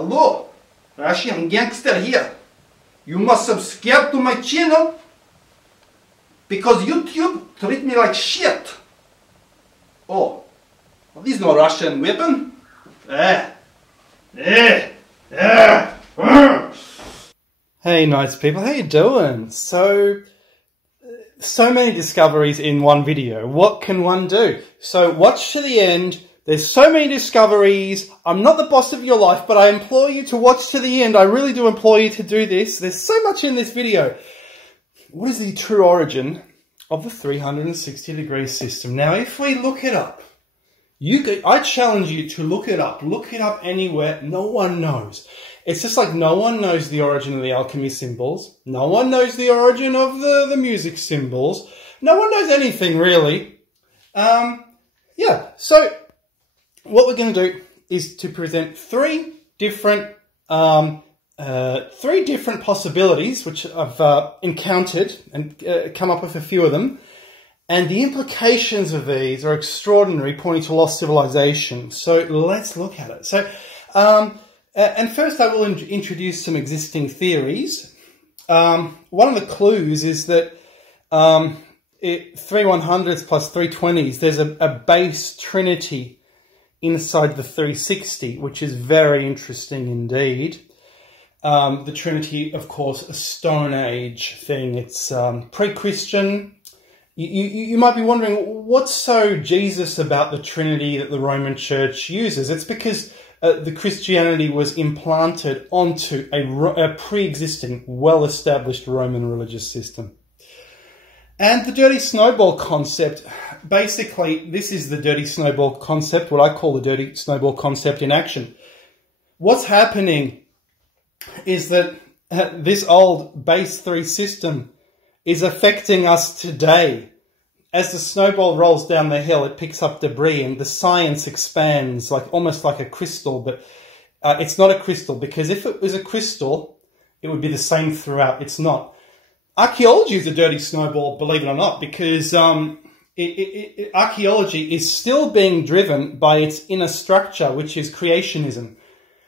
Hello, Russian gangster here. You must subscribe to my channel because YouTube treat me like shit. Oh, well, this is no Russian weapon. Hey nice people, how you doing? So many discoveries in one video. What can one do? So watch to the end. There's so many discoveries. I'm not the boss of your life, but I implore you to watch to the end. I really do implore you to do this. There's so much in this video. What is the true origin of the 360-degree system? Now, if we look it up, I challenge you to look it up. Look it up anywhere. No one knows. It's just like no one knows the origin of the alchemy symbols. No one knows the origin of the music symbols. No one knows anything, really. Yeah, so what we're going to do is to present three different possibilities, which I've encountered and come up with a few of them. And the implications of these are extraordinary, pointing to lost civilization. So let's look at it. So, and first I will introduce some existing theories. One of the clues is that 3/100s plus 320s, there's a base trinity inside the 360, which is very interesting indeed. The Trinity, of course, a Stone Age thing. It's pre-Christian. You might be wondering, what's so Jesus about the Trinity that the Roman Church uses? It's because the Christianity was implanted onto a pre-existing, well-established Roman religious system. And the dirty snowball concept, basically, this is the dirty snowball concept, what I call the dirty snowball concept in action. What's happening is that this old base 3 system is affecting us today. As the snowball rolls down the hill, it picks up debris and the science expands almost like a crystal, but it's not a crystal, because if it was a crystal, it would be the same throughout. It's not. Archaeology is a dirty snowball, believe it or not, because archaeology is still being driven by its inner structure, which is creationism.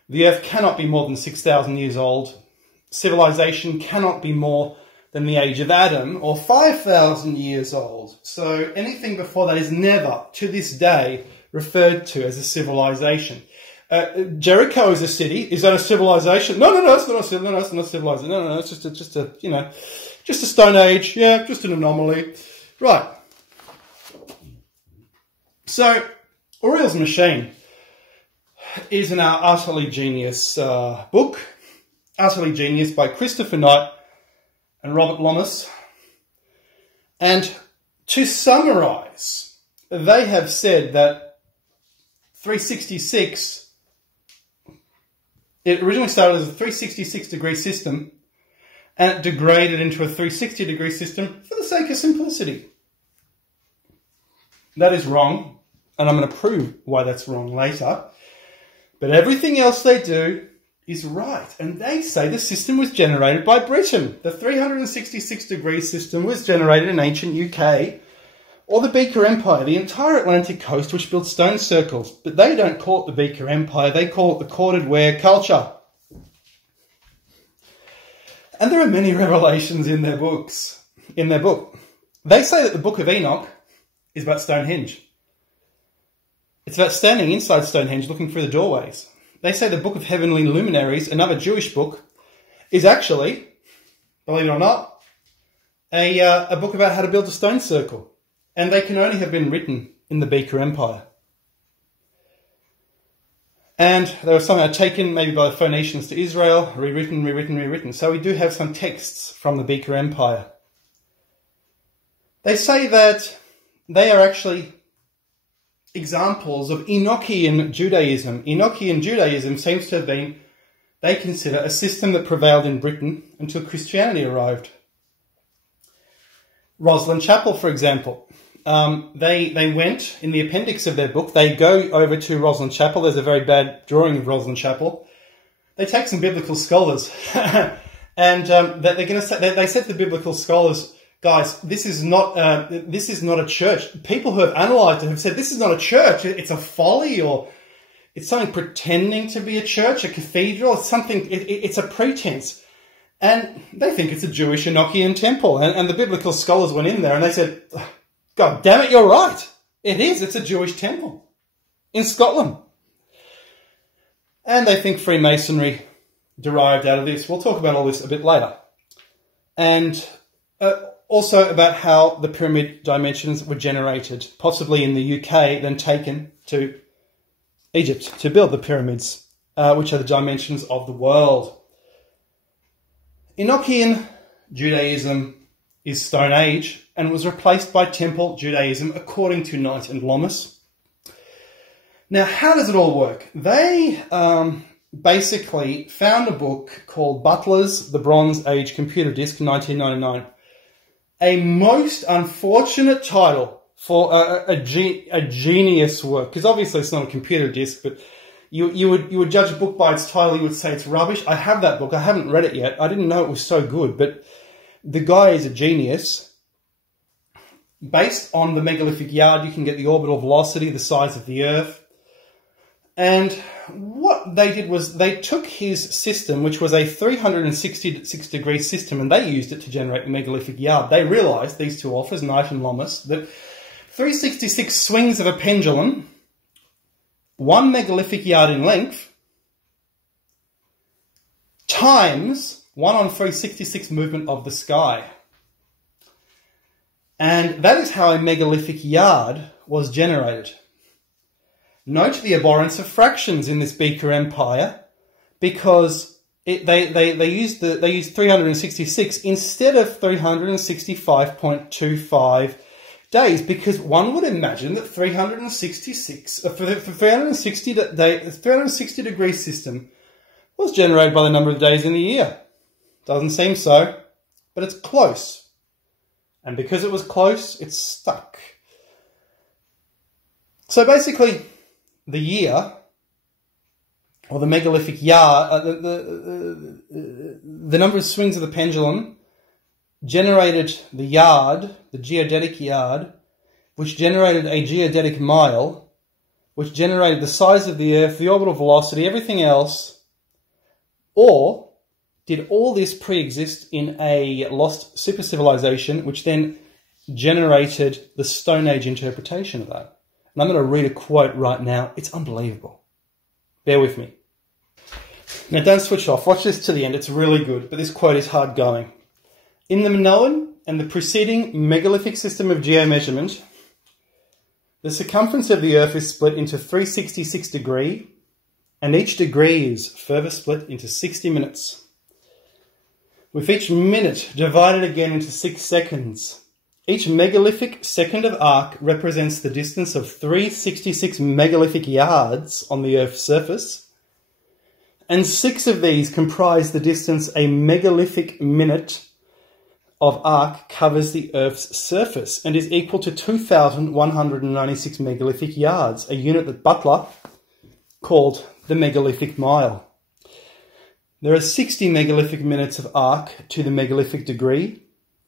The Earth cannot be more than 6,000 years old. Civilization cannot be more than the age of Adam, or 5,000 years old. So anything before that is never, to this day, referred to as a civilization. Jericho is a city. Is that a civilization? No, it's not a civilization. No, it's not civilization. No, it's just a Stone Age. Yeah, just an anomaly. Right. So, Uriel's Machine is an utterly genius book. Utterly Genius by Christopher Knight and Robert Lummis. And to summarize, they have said that 366, it originally started as a 366-degree system, and it degraded into a 360-degree system for the sake of simplicity. That is wrong, and I'm going to prove why that's wrong later. But everything else they do is right. And they say the system was generated by Britain. The 366-degree system was generated in ancient UK, or the Beaker Empire, the entire Atlantic coast, which built stone circles. But they don't call it the Beaker Empire, they call it the corded ware culture. And there are many revelations in their books. In their book, they say that the Book of Enoch is about Stonehenge. It's about standing inside Stonehenge looking through the doorways. They say the Book of Heavenly Luminaries, another Jewish book, is actually, believe it or not, a book about how to build a stone circle. And they can only have been written in the Beaker Empire. And they were somehow taken maybe by the Phoenicians to Israel, rewritten. So we do have some texts from the Beaker Empire. They say that they are actually examples of Enochian Judaism. Enochian Judaism seems to have been, they consider, a system that prevailed in Britain until Christianity arrived. Rosslyn Chapel, for example. They went, in the appendix of their book, they go over to Rosslyn Chapel. There's a very bad drawing of Rosslyn Chapel. They take some biblical scholars and they're going to say, they said to the biblical scholars, guys, this is not a church. People who have analysed it have said this is not a church. It's a folly, or It's something pretending to be a church, a cathedral. It's something, it's a pretense. And they think it's a Jewish Enochian temple. And the biblical scholars went in there and they said, God damn it, you're right. It is. It's a Jewish temple in Scotland. And they think Freemasonry derived out of this. We'll talk about all this a bit later. And also about how the pyramid dimensions were generated, possibly in the UK, then taken to Egypt to build the pyramids, which are the dimensions of the world. Enochian Judaism is Stone Age and was replaced by Temple Judaism according to Knight and Loomis. Now, how does it all work? They basically found a book called Butler's The Bronze Age Computer Disc, 1999. A most unfortunate title for a genius work, because obviously it's not a computer disc, but you would judge a book by its title, you would say it's rubbish. I have that book. I haven't read it yet. I didn't know it was so good, but the guy is a genius. Based on the megalithic yard, you can get the orbital velocity, the size of the Earth. And what they did was they took his system, which was a 366-degree system, and they used it to generate the megalithic yard. They realised, these two authors, Knight and Loomis, that 366 swings of a pendulum, 1 megalithic yard in length, times 1 on 366 movement of the sky. And that is how a megalithic yard was generated. Note the abhorrence of fractions in this Beaker Empire, because they used 366 instead of 365.25 days, because one would imagine that 360 degree system was generated by the number of days in the year. Doesn't seem so, but it's close. And because it was close, it's stuck. So basically, the year, or the megalithic yard, the number of swings of the pendulum generated the yard, the geodetic yard, which generated a geodetic mile, which generated the size of the Earth, the orbital velocity, everything else. Or did all this pre-exist in a lost super civilization, which then generated the Stone Age interpretation of that? And I'm going to read a quote right now. It's unbelievable. Bear with me. Now, don't switch off. Watch this to the end. It's really good, but this quote is hard going. In the Minoan and the preceding megalithic system of geomeasurement, the circumference of the Earth is split into 366 degree, and each degree is further split into 60 minutes, with each minute divided again into 6 seconds. Each megalithic second of arc represents the distance of 366 megalithic yards on the Earth's surface, and 6 of these comprise the distance a megalithic minute of arc covers the Earth's surface, and is equal to 2,196 megalithic yards, a unit that Butler called the megalithic mile. There are 60 megalithic minutes of arc to the megalithic degree,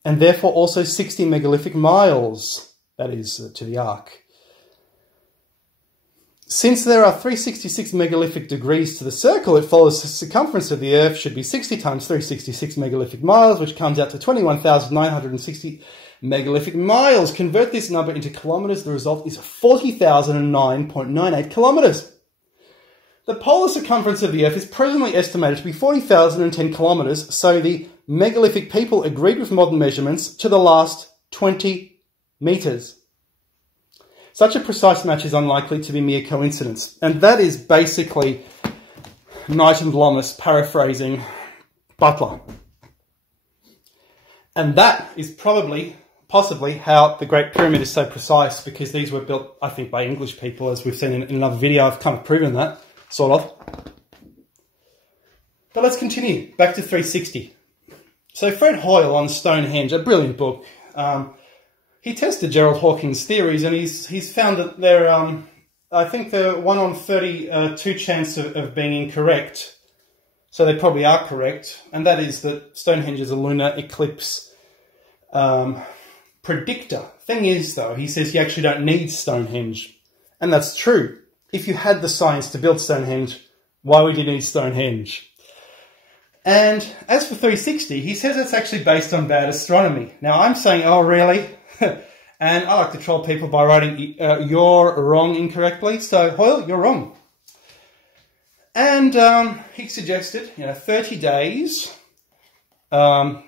and therefore also 60 megalithic miles, that is, to the arc. Since there are 366 megalithic degrees to the circle, it follows the circumference of the Earth should be 60 times 366 megalithic miles, which comes out to 21,960 megalithic miles. Convert this number into kilometres, the result is 40,009.98 kilometres. The polar circumference of the Earth is presently estimated to be 40,010 kilometres, so the megalithic people agreed with modern measurements to the last 20 metres. Such a precise match is unlikely to be mere coincidence. And that is basically Knight and Loomis paraphrasing Butler. And that is possibly how the Great Pyramid is so precise, because these were built, I think, by English people, as we've seen in another video. I've kind of proven that. Sort of. But let's continue. Back to 360. So Fred Hoyle on Stonehenge, a brilliant book. He tested Gerald Hawkins' theories, and he's found that they're, I think they're 1 on 32 chance of being incorrect. So they probably are correct. And that is that Stonehenge is a lunar eclipse predictor. Thing is, though, he says you actually don't need Stonehenge. And that's true. if you had the science to build Stonehenge, why would you need Stonehenge? And as for 360, he says it's actually based on bad astronomy. Now, I'm saying, oh, really? And I like to troll people by writing, you're wrong incorrectly. So, Hoyle, you're wrong. And he suggested, 30 days,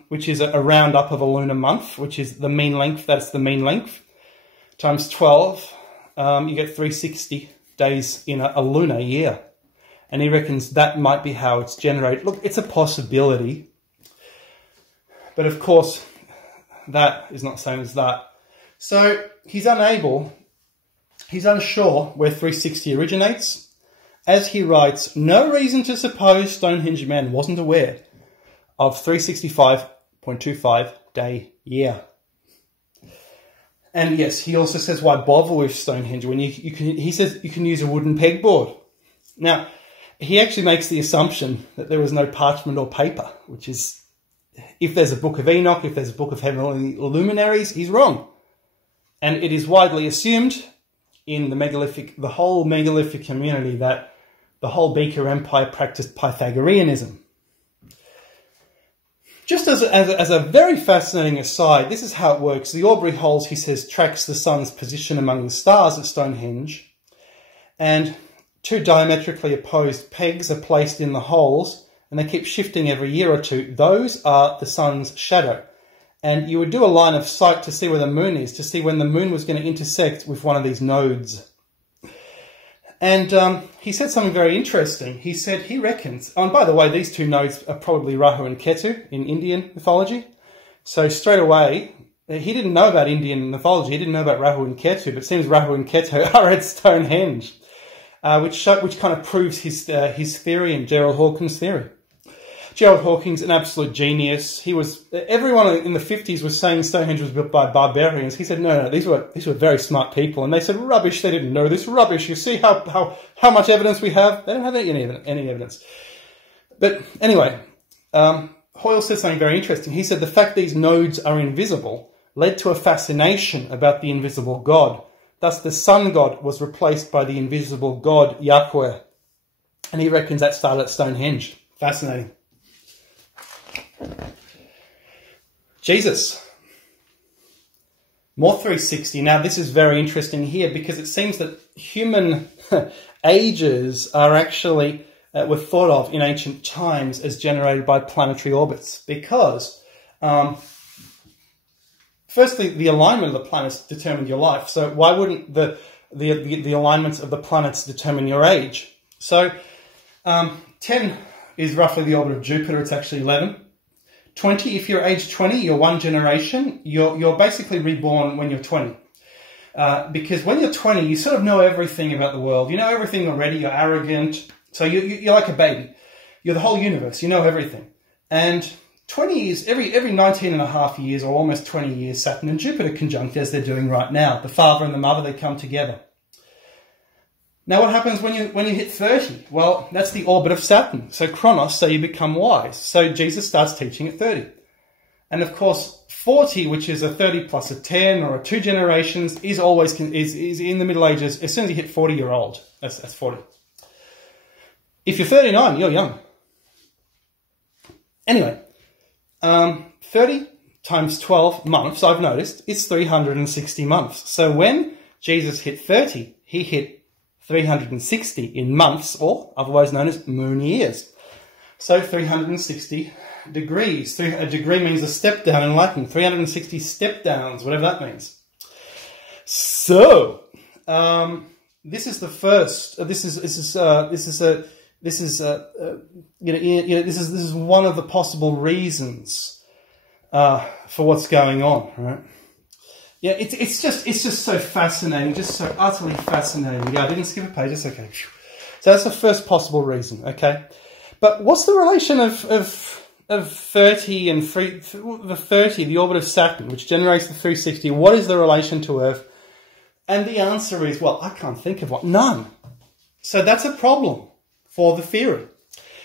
which is a roundup of a lunar month, which is the mean length, that's the mean length, times 12, you get 360 days in a lunar year. And he reckons that might be how it's generated. Look, it's a possibility. But of course, that is not the same as that. So he's unsure where 360 originates. As he writes, no reason to suppose Stonehenge man wasn't aware of 365.25 day year. And yes, he also says why bother with Stonehenge when he says you can use a wooden pegboard. Now, he actually makes the assumption that there was no parchment or paper, which is, if there's a Book of Enoch, if there's a Book of Heavenly Luminaries, he's wrong. And it is widely assumed in the whole megalithic community that the whole Beaker Empire practiced Pythagoreanism. Just as a very fascinating aside, this is how it works. The Aubrey holes, he says, tracks the sun's position among the stars at Stonehenge, and two diametrically opposed pegs are placed in the holes, and they keep shifting every year or two. Those are the sun's shadow. And you would do a line of sight to see where the moon is, to see when the moon was going to intersect with one of these nodes. And he said something very interesting. He said he reckons, and by the way, these two nodes are probably Rahu and Ketu in Indian mythology. So straight away, he didn't know about Indian mythology. He didn't know about Rahu and Ketu, but it seems Rahu and Ketu are at Stonehenge, which kind of proves his theory and Gerald Hawkins' theory. Gerald Hawkins, an absolute genius. Everyone in the 50s was saying Stonehenge was built by barbarians. He said, no, these were very smart people. And they said, rubbish, they didn't know this, rubbish. You see how much evidence we have? They don't have any evidence. But anyway, Hoyle said something very interesting. He said the fact these nodes are invisible led to a fascination about the invisible God. Thus, the sun god was replaced by the invisible God, Yahweh. And he reckons that started at Stonehenge. Fascinating. Jesus. More 360. Now, this is very interesting here because it seems that human ages are actually, were thought of in ancient times as generated by planetary orbits because, firstly, the alignment of the planets determined your life. So why wouldn't the alignments of the planets determine your age? So 10 is roughly the orbit of Jupiter. It's actually 11. 20, if you're age 20, you're one generation. You're basically reborn when you're 20. Because when you're 20, you sort of know everything about the world. You know everything already. You're arrogant. So you're like a baby. You're the whole universe. You know everything. And 20 years, every 19 and a half years or almost 20 years, Saturn and Jupiter conjunct as they're doing right now. The father and the mother, they come together. Now, what happens when you hit 30? Well, that's the orbit of Saturn. So Chronos, so you become wise. So Jesus starts teaching at 30. And of course, 40, which is a 30 plus a 10 or a 2 generations, is in the Middle Ages. As soon as you hit 40, you're old. That's 40. If you're 39, you're young. Anyway, 30 times 12 months, I've noticed, is 360 months. So when Jesus hit 30, he hit 360 in months, or otherwise known as moon years. So 360 degrees. A degree means a step down in Latin. 360 step downs, whatever that means. So this is the first. This is one of the possible reasons for what's going on, right? Yeah, it's just so fascinating, just so utterly fascinating. Yeah, I didn't skip a page. It's okay. So that's the first possible reason. Okay, but what's the relation of 30 and the 30, the orbit of Saturn, which generates the 360? What is the relation to Earth? And the answer is, well, I can't think of one. None. So that's a problem for the theory.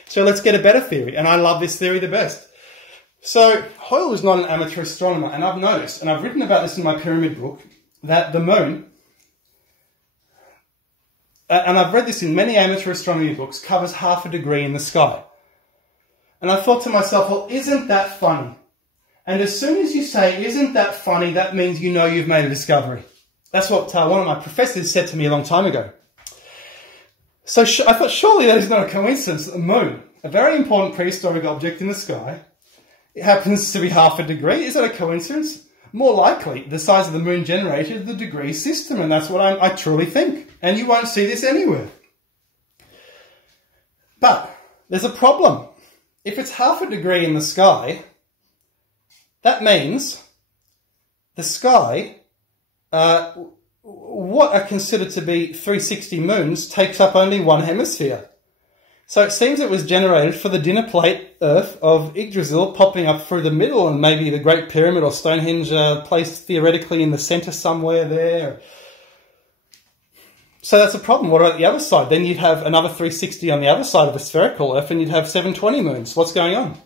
So let's get a better theory, and I love this theory the best. So Hoyle is not an amateur astronomer, and I've noticed, and I've written about this in my pyramid book, that the moon, and I've read this in many amateur astronomy books, covers half a degree in the sky. And I thought to myself, well, isn't that funny? And as soon as you say, isn't that funny, that means you know you've made a discovery. That's what one of my professors said to me a long time ago. So I thought, surely that is not a coincidence that the moon, a very important prehistoric object in the sky, it happens to be half a degree. Is that a coincidence? More likely, the size of the moon generated the degree system, and that's what I truly think. And you won't see this anywhere. But there's a problem. If it's half a degree in the sky, that means the sky, what are considered to be 360 moons, takes up only one hemisphere. So it seems it was generated for the dinner plate Earth of Yggdrasil popping up through the middle, and maybe the Great Pyramid or Stonehenge placed theoretically in the centre somewhere there. So that's a problem. What about the other side? Then you'd have another 360 on the other side of a spherical Earth, and you'd have 720 moons. What's going on?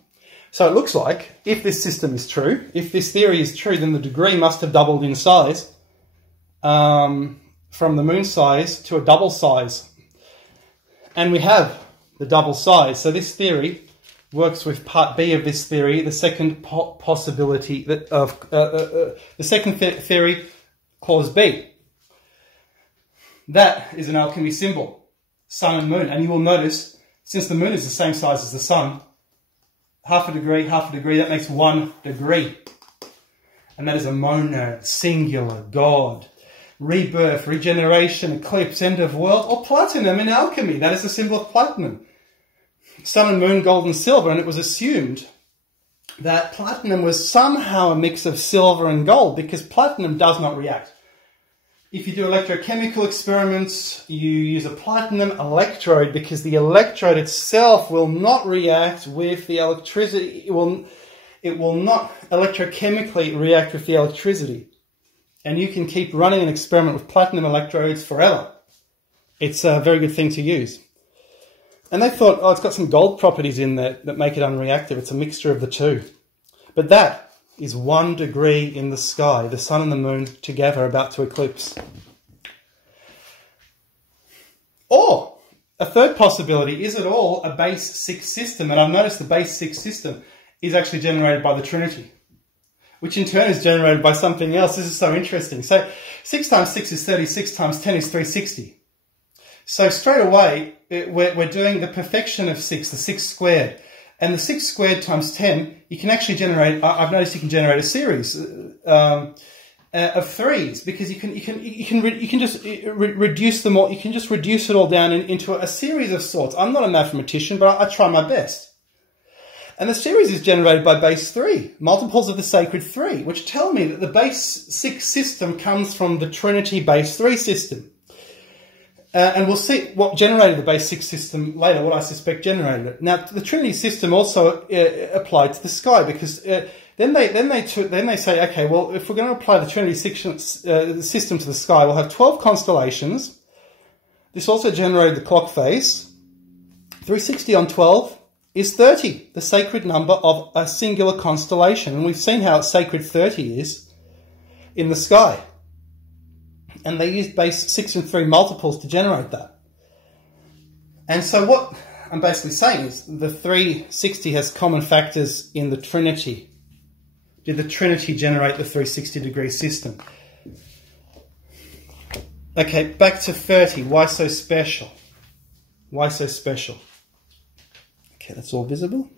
So it looks like, if this system is true, if this theory is true, then the degree must have doubled in size from the moon size to a double size. And we have the double size. So this theory works with part B of this theory, the second possibility that of the second theory, clause B. That is an alchemy symbol, sun and moon. And you will notice, since the moon is the same size as the sun, half a degree, that makes 1 degree. And that is a monad, singular, God. Rebirth, regeneration, eclipse, end of world, or platinum in alchemy. That is the symbol of platinum. Sun and moon, gold and silver. And it was assumed that platinum was somehow a mix of silver and gold, because platinum does not react. If you do electrochemical experiments, you use a platinum electrode because the electrode itself will not react with the electricity. It will not electrochemically react with the electricity. And you can keep running an experiment with platinum electrodes forever. It's a very good thing to use. And they thought, oh, it's got some gold properties in there that make it unreactive. It's a mixture of the two. But that is 1 degree in the sky, the sun and the moon together about to eclipse. Or a third possibility, is it all a base 6 system? And I've noticed the base 6 system is actually generated by the Trinity, which in turn is generated by something else. This is so interesting. So 6 times 6 is 36 times 10 is 360. So straight away, we're doing the perfection of 6, the 6 squared. And the 6 squared times 10, you can actually generate, I've noticed you can generate a series of 3s, because you can just reduce them all, you can just reduce it all down into a series of sorts. I'm not a mathematician, but I try my best. And the series is generated by base 3, multiples of the sacred 3, which tell me that the base 6 system comes from the Trinity base 3 system. And we'll see what generated the base 6 system later, what I suspect generated it. Now, the Trinity system also applied to the sky, because then they say, okay, well, if we're going to apply the Trinity system to the sky, we'll have 12 constellations. This also generated the clock face. 360 on 12 is 30, the sacred number of a singular constellation. And we've seen how sacred 30 is in the sky. And they used base 6 and 3 multiples to generate that. And so what I'm basically saying is the 360 has common factors in the Trinity. Did the Trinity generate the 360 degree system? Okay, back to 30. Why so special? Why so special? Okay, that's all visible?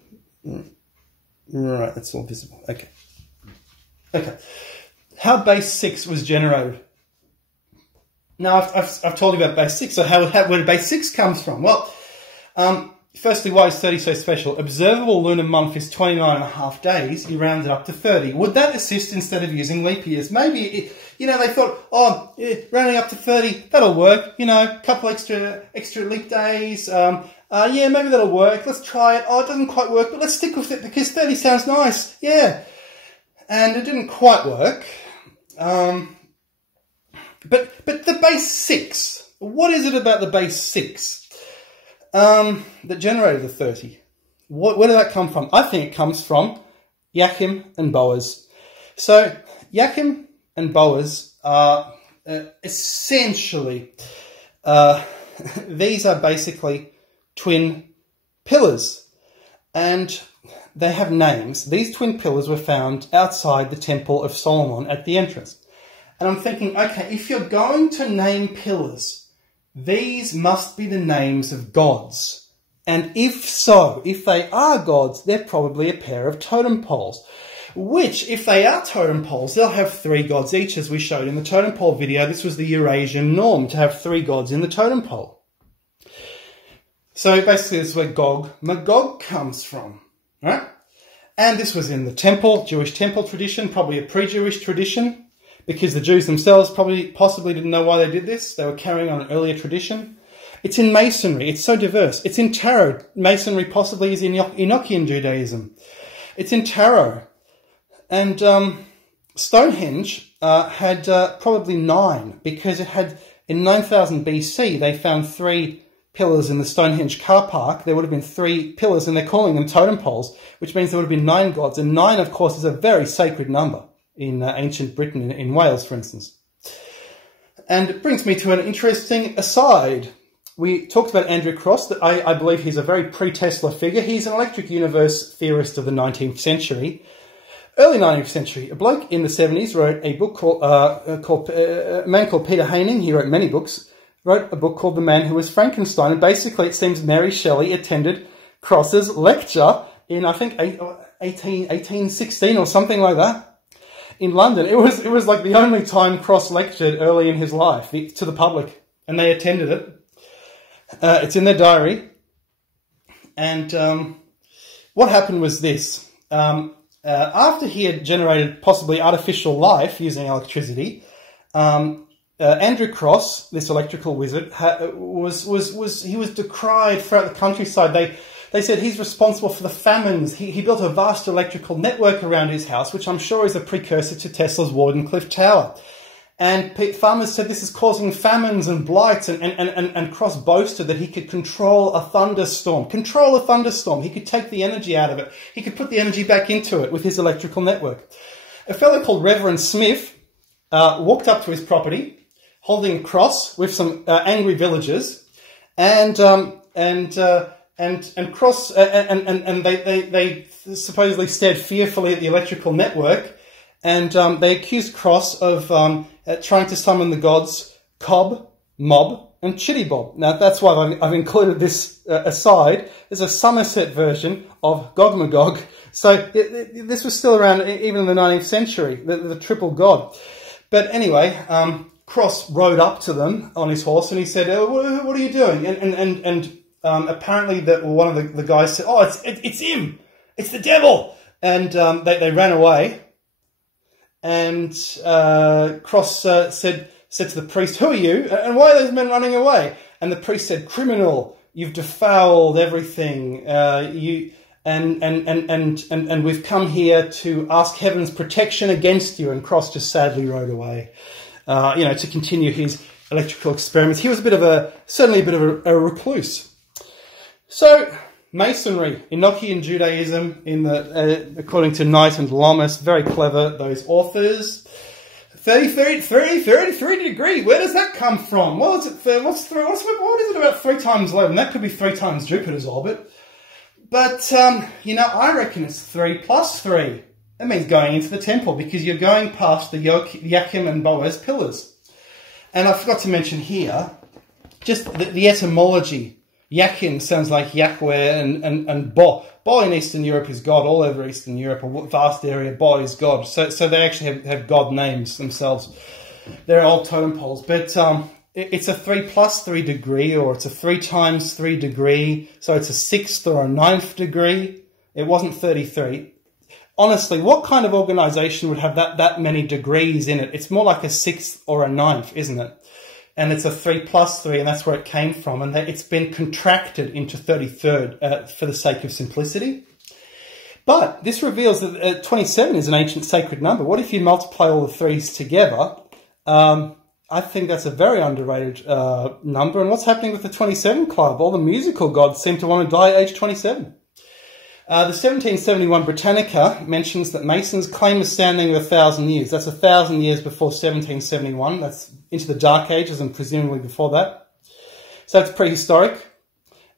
Right, that's all visible. Okay. Okay. How base 6 was generated? Now, I've told you about base 6, so where did base 6 comes from? Well, firstly, why is 30 so special? Observable lunar month is 29.5 days. You round it up to 30. Would that assist instead of using leap years? Maybe, they thought, oh, rounding up to 30, that'll work. A couple extra leap days. Yeah, maybe that'll work. Let's try it. Oh, it doesn't quite work, but let's stick with it because 30 sounds nice. Yeah. And it didn't quite work. But the base 6, what is it about the base 6 that generated the 30? Where did that come from? I think it comes from Joachim and Boas. So Joachim and Boas are essentially these are basically twin pillars, and they have names. These twin pillars were found outside the Temple of Solomon at the entrance. And I'm thinking, okay, if you're going to name pillars, these must be the names of gods. And if so, if they are gods, they're probably a pair of totem poles. Which, if they are totem poles, they'll have 3 gods each, as we showed in the totem pole video. This was the Eurasian norm, to have 3 gods in the totem pole. So basically this is where Gog Magog comes from, right? And this was in the temple, Jewish temple tradition, probably a pre-Jewish tradition, because the Jews themselves possibly didn't know why they did this. They were carrying on an earlier tradition. It's in Masonry. It's so diverse. It's in Tarot. Masonry possibly is in Enochian Judaism. It's in Tarot. And Stonehenge had probably 9, because it had, in 9000 BC, they found 3 pillars in the Stonehenge car park. There would have been 3 pillars, and they're calling them totem poles, which means there would have been 9 gods. And 9, of course, is a very sacred number in ancient Britain, in Wales, for instance. And it brings me to an interesting aside. We talked about Andrew Cross. That I believe he's a very pre-Tesla figure. He's an electric universe theorist of the 19th century. Early 19th century, a bloke in the 70s wrote a book called a man called Peter Haining. He wrote many books. Wrote a book called The Man Who Was Frankenstein. And basically it seems Mary Shelley attended Cross's lecture in, I think, 1816 or something like that, in London. It was like the only time Cross lectured early in his life to the public, and they attended it. It's in their diary. And what happened was this. After he had generated possibly artificial life using electricity, Andrew Cross, this electrical wizard, was decried throughout the countryside. They said he's responsible for the famines. He built a vast electrical network around his house, which I'm sure is a precursor to Tesla's Wardenclyffe Tower. And farmers said this is causing famines and blights, and Cross boasted that he could control a thunderstorm. He could take the energy out of it. He could put the energy back into it with his electrical network. A fellow called Reverend Smith walked up to his property, holding a cross with some angry villagers, and Cross and they supposedly stared fearfully at the electrical network, and they accused Cross of trying to summon the gods Cob, Mob, and Chitty Bob. Now that's why I've included this aside. There's a Somerset version of Gog Magog. So this was still around even in the 19th century, the triple god. But anyway, Cross rode up to them on his horse, and he said, "What are you doing?" And apparently one of the guys said, "Oh, it's him! It's the devil!" And they ran away. And Cross said to the priest, "Who are you? And why are those men running away?" And the priest said, "Criminal, you've defiled everything. And we've come here to ask heaven's protection against you." And Cross just sadly rode away, to continue his electrical experiments. He was certainly a bit of a recluse. So, Masonry, Enochian Judaism, according to Knight and Lomas, very clever, those authors. 33 degree, where does that come from? What is it about 3 times 11? That could be 3 times Jupiter's orbit. But, I reckon it's 3 plus 3. That means going into the temple, because you're going past the Yachim and Boaz pillars. And I forgot to mention here, just the etymology. Yachim sounds like Yahweh, and Bo. Bo in Eastern Europe is God. All over Eastern Europe, a vast area, Bo is God. So they actually have God names themselves. They're old totem poles. But it's a 3 plus 3 degree, or it's a 3 times 3 degree. So it's a 6th or a 9th degree. It wasn't 33. Honestly, what kind of organisation would have that many degrees in it? It's more like a 6th or a 9th, isn't it? And it's a 3 plus 3, and that's where it came from. And it's been contracted into 33rd for the sake of simplicity. But this reveals that 27 is an ancient sacred number. What if you multiply all the 3s together? I think that's a very underrated number. And what's happening with the 27 Club? All the musical gods seem to want to die at age 27. The 1771 Britannica mentions that Masons claim a standing of 1,000 years. That's 1,000 years before 1771. That's into the Dark Ages and presumably before that. So it's prehistoric.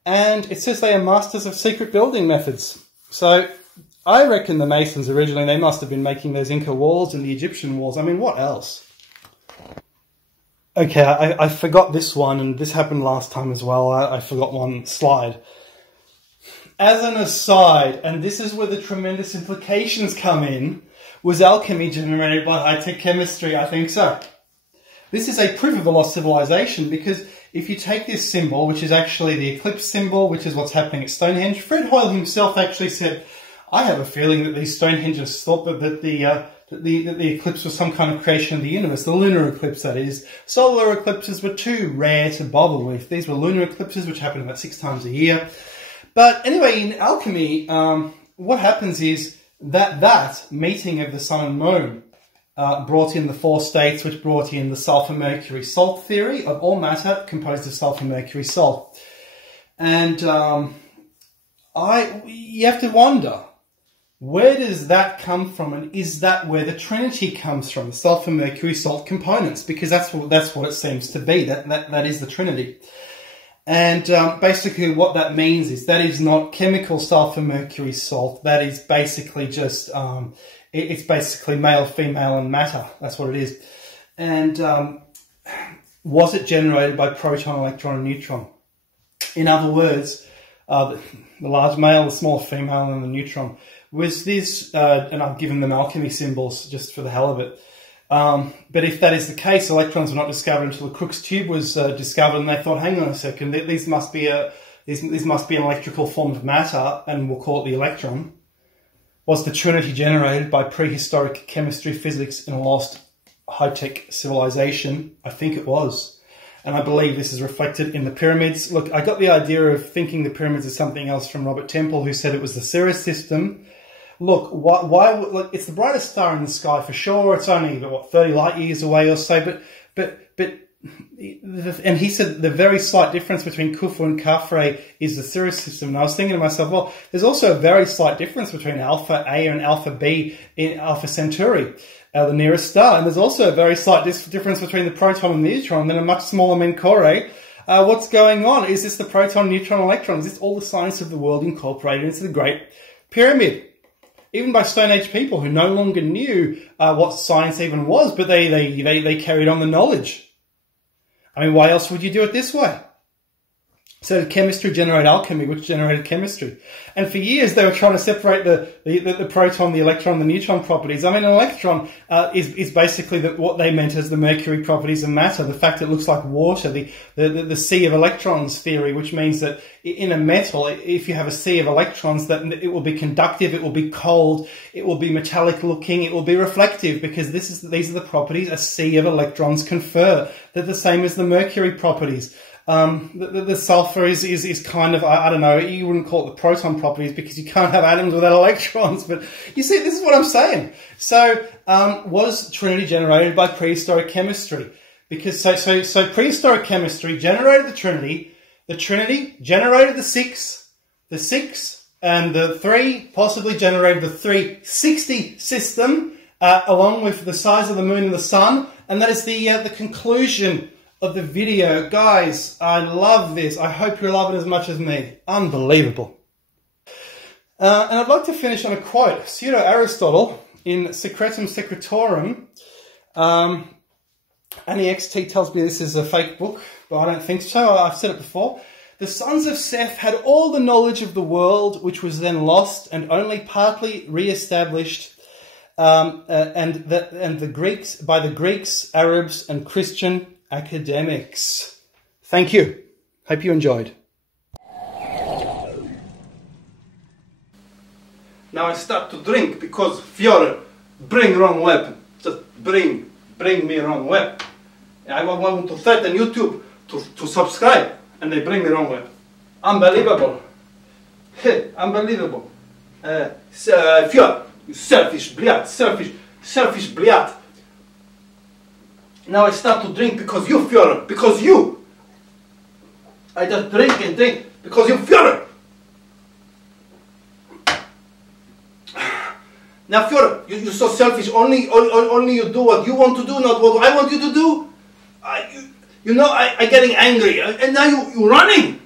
And it says they are masters of secret building methods. So I reckon the Masons originally, they must have been making those Inca walls and the Egyptian walls. I mean, what else? Okay, I forgot this one, and this happened last time as well. I forgot one slide. As an aside, and this is where the tremendous implications come in, was alchemy generated by high-tech chemistry? I think so. This is a proof of a lost civilization, because if you take this symbol, which is actually the eclipse symbol, which is what's happening at Stonehenge, Fred Hoyle himself actually said, I have a feeling that these Stonehengers thought that the eclipse was some kind of creation of the universe, the lunar eclipse that is. Solar eclipses were too rare to bother with. These were lunar eclipses, which happen about 6 times a year. But anyway, in alchemy, what happens is that meeting of the sun and moon brought in the 4 states, which brought in the sulfur, mercury, salt theory of all matter composed of sulfur, mercury, salt. And you have to wonder, where does that come from? And is that where the Trinity comes from? Sulfur, mercury, salt components, because that's what it seems to be. That is the Trinity. And basically what that means is that is not chemical sulfur, mercury, salt. That is basically just, it's basically male, female, and matter. That's what it is. And was it generated by proton, electron, and neutron? In other words, the large male, the small female, and the neutron. Was this, and I've given them alchemy symbols just for the hell of it. But if that is the case, electrons were not discovered until the Crookes tube was discovered, and they thought, hang on a second, this must be an electrical form of matter, and we'll call it the electron. Was the Trinity generated by prehistoric chemistry, physics, in a lost high-tech civilization? I think it was. And I believe this is reflected in the pyramids. Look, I got the idea of thinking the pyramids is something else from Robert Temple, who said it was the Sirius system. Look, look, it's the brightest star in the sky for sure. It's only about 30 light years away or so, and he said the very slight difference between Khufu and Khafre is the Sirius system. And I was thinking to myself, well, there's also a very slight difference between Alpha A and Alpha B in Alpha Centauri, the nearest star. And there's also a very slight difference between the proton and the neutron, and then a much smaller Menkaure. What's going on? Is this the proton, neutron, electron? Is this all the science of the world incorporated into the Great Pyramid? Even by Stone Age people who no longer knew what science even was, but they carried on the knowledge. I mean, why else would you do it this way? So chemistry generated alchemy, which generated chemistry. And for years they were trying to separate the proton, the electron, the neutron properties. I mean, an electron is basically what they meant as the mercury properties of matter. The fact it looks like water, the sea of electrons theory, which means that in a metal, if you have a sea of electrons, that it will be conductive, it will be cold, it will be metallic looking, it will be reflective, because these are the properties a sea of electrons confer. They're the same as the mercury properties. The sulfur is kind of, I don't know, you wouldn't call it the proton properties because you can't have atoms without electrons, but you see, this is what I'm saying. So, was Trinity generated by prehistoric chemistry? Because, so prehistoric chemistry generated the Trinity generated the six, and the 3 possibly generated the 360 system, along with the size of the moon and the sun, and that is the conclusion of the video. Guys, I love this. I hope you love it as much as me. Unbelievable. And I'd like to finish on a quote. Pseudo-Aristotle in Secretum Secretorum. AnyXT tells me this is a fake book, but I don't think so. I've said it before. The sons of Seth had all the knowledge of the world, which was then lost and only partly re-established, and the Greeks, by the Greeks, Arabs, and Christian academics. Thank you. Hope you enjoyed. Now I start to drink because Führer, bring wrong weapon. Just bring me wrong weapon. I want to threaten YouTube to subscribe, and they bring me wrong weapon. Unbelievable. Unbelievable. Führer, you selfish bliat, selfish bliat. Now I start to drink because you, Führer, because you. I just drink and drink because you, Führer. Now, Führer, you're so selfish. Only you do what you want to do, not what I want you to do. You know, I getting angry, and now you're running.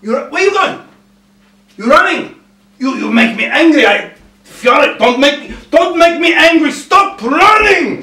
Where are you going? You're running. You make me angry. I feel it. Don't make me angry. Stop running.